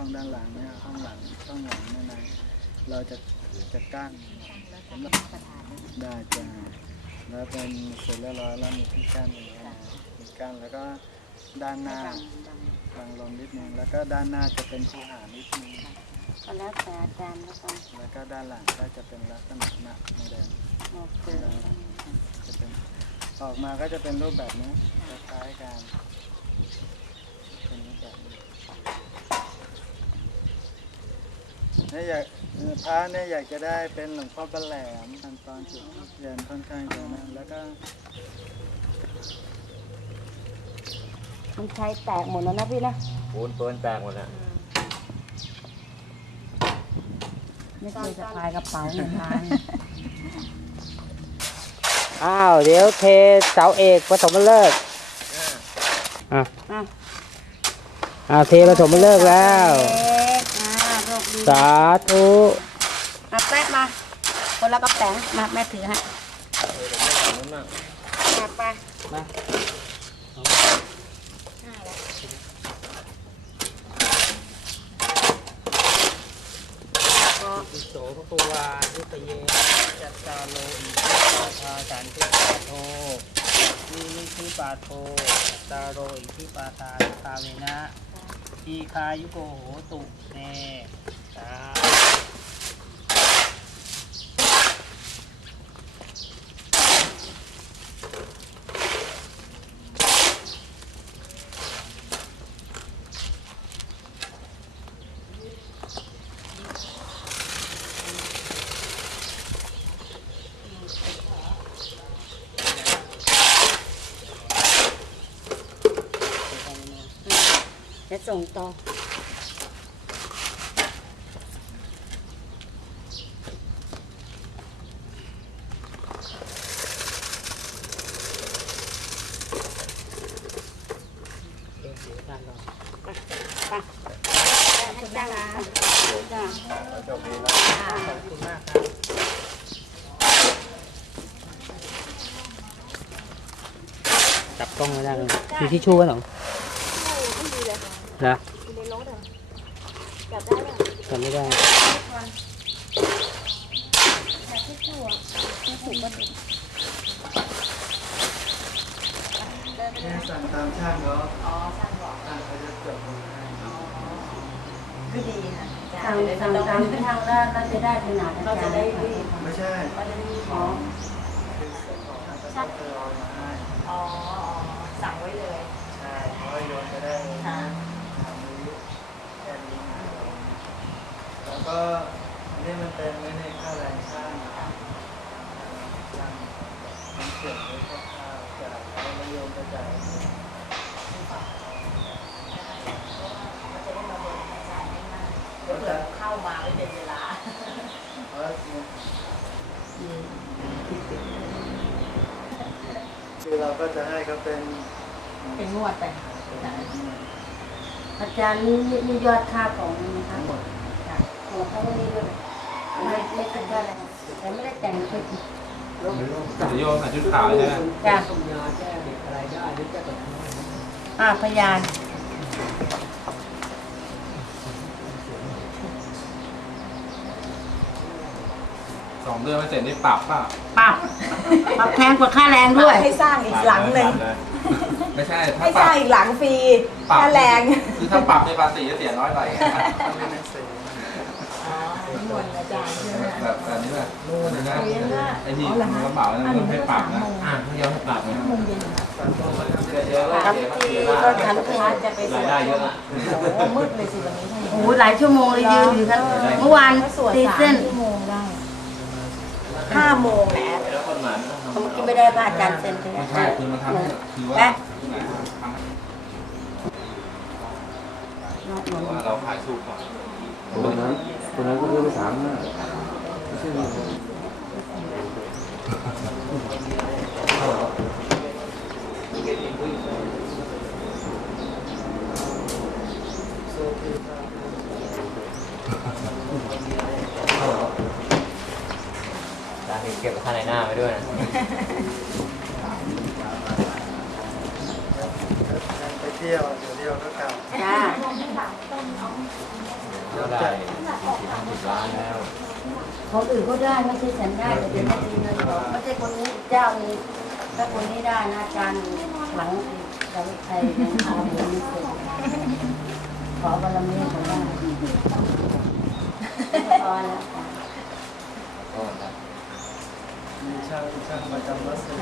ห้องด้านหลังเนี่ยห้องหลังช่องหลังเนี่ยนะเราจะจะกั้นสำหรับได้จ้ะแล้วเป็นเสร็จเรียบร้อยแล้วมีที่กั้นอย่างเงี้ยนะมีกั้นแล้วก็ด้านหน้าบังลมนิดนึงแล้วก็ด้านหน้าจะเป็นคูหานิดนึงก็แล้วแต่อาจารย์แล้วกันแล้วก็ด้านหลังก็จะเป็นลักษณะหนักโมเดลโมเกิดจะเป็นออกมาก็จะเป็นรูปแบบนี้คล้ายๆกันเป็นรูปแบบนี้ เนี่ยอยากพระเนี่ยอยากจะได้เป็นหลวงพ่อประแหลมขั้นตอนจุดทูปเทียนค่อนข้างจะนะแล้วก็มันใช้แตกหมดแล้วนะพี่นะปูนเปินแตกหมดแล้วไม่เคยสะพายกระเป๋าเหมือนกันอ้าว เดี๋ยวเทเสาเอกปฐมฤกษ์อะอะอ้าวเทปฐมฤกษ์แล้วเล็กอ่าโรคดี สาธุมาแป๊ะมาคนละกระแป๋งมาแม่ถือให้มาไปมาห้าแล้วอิโสภควายุปเยจัตตาโลอิทิปาทาสันติปาโทวินิทิปาโทจัตตาโลอิทิปาทาคาเวนะทีคายุโกโหตุเนสา จะส่งต่อ เดี๋ยวเดี๋ยการรอไปให้จ้าจ้าโชคดีนะขอบคุณมากครับจับกล้องไม่ได้เลยมีที่ชู้กันหรอ นะอยู่ในรถอะจับได้ไหมจำไม่ได้จับที่ชั่วที่ถูกก็ถูกเนี่ยสั่งตามช่างเขาอ๋อช่างบอกช่างเขาจะจดมาให้ก็ดีค่ะทางทางทางทางด้านเราจะได้ขนาดเราจะได้รีบไม่ใช่เราจะได้รีบของคือเส้นของทางสต๊อกเกอร์เอามาให้อ๋อสั่งไว้เลย ใช่เพราะว่าโยนไปได้เลย ค่ะ ทำนี้แค่นี้นะแล้ว ก็อันนี้มันเป็นไม่ในค่าแรงช่างช่างมันเก็บไว้คร่าวๆจ่ายแล้วไม่โยนกระจายก็จะเข้ามาไม่เป็นเวลาเพราะเนี่ยคือเราก็จะให้เขาเป็นเป็นงวดไปอาจารย์นี่นี่นี่ยอดค่าของนะคะหมดค่ะ ของเขาก็นี่ด้วยไม่ไม่เป็นว่าอะไรแต่ไม่ได้แต่งชุดเดี๋ยวโยมใส่ชุดขาวใช่ไหมจ้ะอ่าพยานสองเดือนไม่เสร็จนี่ปรับเปล่าปรับปรับแพงกว่าค่าแรงด้วย ให้สร้างอีกหลังหนึ่งปรับเลยไม่ใช่ถ้าให้ปสรับร้างอีกหลังฟรีปรับค่าแรง คือถ้าปรับในภาษีจะเสียน้อยไปไงไม่ได้เสีย นิมนต์อา จารย์ใช่ไหมแบบแบบนี้แบบนี้นะคุยกันว่าไอ้ที่อ๋อเหรอฮะกระเป๋านั่นอะมันให้ปรับนะหนูอ่าเขาเยอะให้ปรับนะโมงเย็นนะเยอะๆทำพิธีก็ทำพิธีจะไปสรายวดได้เยอะละโอ้โหมืดเลยสิวันนี้ถ้าอย่างโอ้นี้โหหลายชั่วโมงเลยยืนอยู่กันเมื่อวานก็สวดตีสามเส้นชั่วโมงได้ห้าโมงแหละแล้วคนหมาต้องเขาเมื่อกี้ไม่ได้พระอาจารย์เซ็นใช่ไหมไม่ใช่คือมาทำให้คือว่าและทำให้ว่าเราขายสู้ก่อน คนนั้นก็เรียกว่าสามห้าไม่ใช่มีตาถึงเก็บข้างในหน้าไว้ด้วยนะ ไปเดียวเดี๋ยวเดียวก็กลับจ้าก็ได้สี่ห้าสิบล้านแล้วคนอื่นก็ได้ไม่ใช่ฉันได้แต่เป็นไม่มีเงินหรอกไม่ใช่คนนี้เจ้านี้ถ้าคนนี้ได้นะอาจารย์หลังหลังไอ้หลังคาเดี๋ยวนี้เสร็จขอบารมีของได้พอแล้วก็ได้มีช่างช่างประจำวัดสุ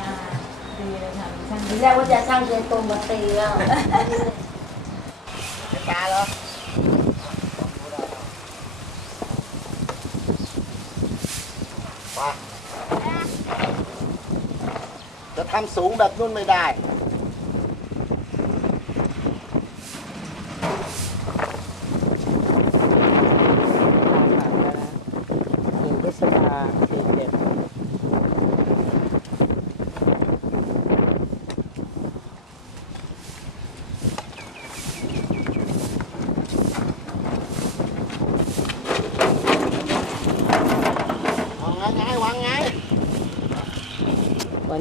อ่าดีเลยค่ะช่าง ทีแรกว่าจะช่างเรียนตรงมาตีแล้ว จ้าเหรอ จะทำสูงแบบนุ่นไม่ได้ หนึ่งพฤษภาสี่ ย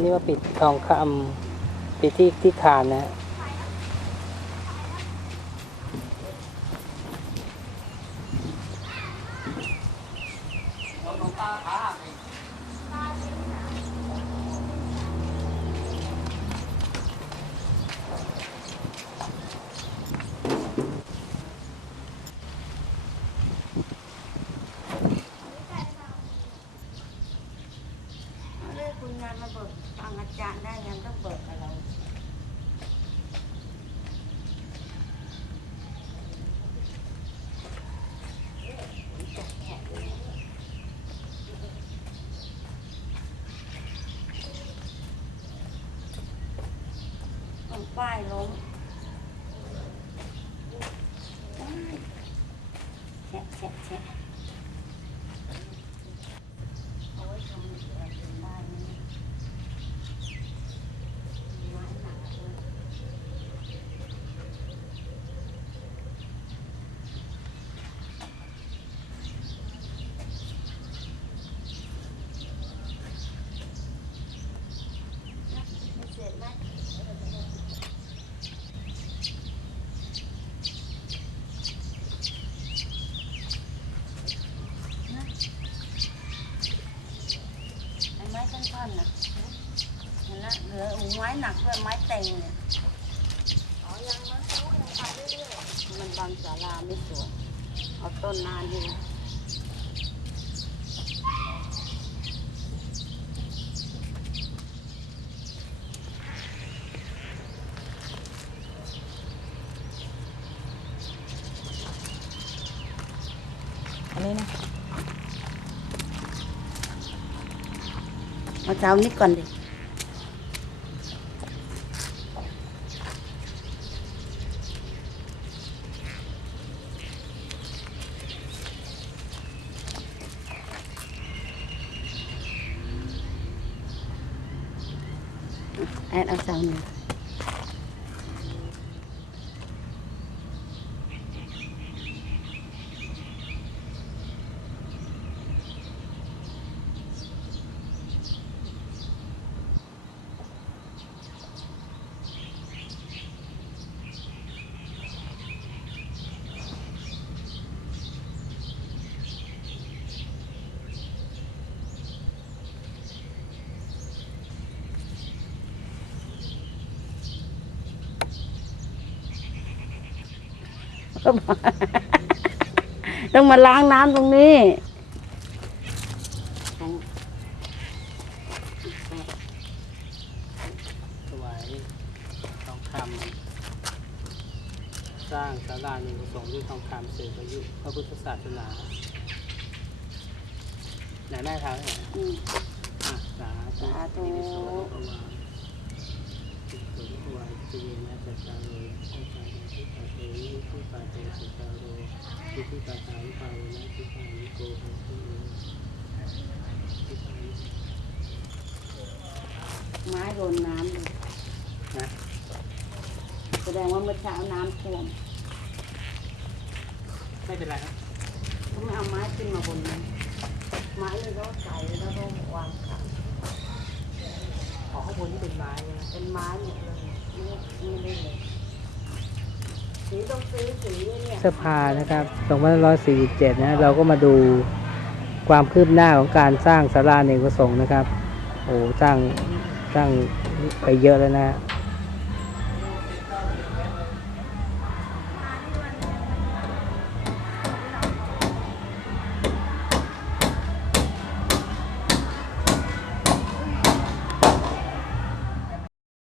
นนี้มาปิดทองคำปิดที่ที่คานนะฮะ เรื่องคุณงานมาเบิกฟังอาจารย์ได้งานต้องเบิกกับเรา เอา ป้ายล้มแฉะแฉะแฉะเอาไว้ทำอะไรเป็นได้ไหมเนี่ยไม้หนักเลยไม่เสร็จไหม ไอ้ไม้ท่อนๆนะเห็นละเหลือโอ้ไม้หนัก ด้วยไม้เต็งเนี่ยอ๋อยังมันยังทำเรื่อยๆมันบางศาลาไม่สวยเอาต้นนานดีอันนี้นะเอาเช้านี้ก่อนดิ แอดเอาเช้าต้องมาล้างน้ำตรงนี้ ถวายทองคำสร้างศาลาหนึ่งประสงค์ด้วยทองคำสืบอายุพระพุทธศาสนาไหนแม่เท้าไหนอืมอะสาธุสาธุ อิติปิโสภควาอิติปิโสภควาจิเยน จัตตาโรอิปาเดทิปาเตนิทิปาเตสุตาโรอิทิปาทานิปาเวนะทิปานิโกโหตุไม้โดนน้ำเลยนะแสดงว่าเมื่อเช้าน้ำท่วมไม่เป็นไรครับเขาไม่เอาไม้ขึ้นมาบนนั้นไม้เลยก็ใส่แล้วก็วางขาขอข้างบนที่เป็นไม้เป็นไม้หมดเลย สีต้องซื้อสีเนี่ยสภานะครับ2547นะเราก็มาดูความคืบหน้าของการสร้างศาลาเนกประสงค์นะครับ โอ้สร้างสร้างไปเยอะแล้วนะฮะ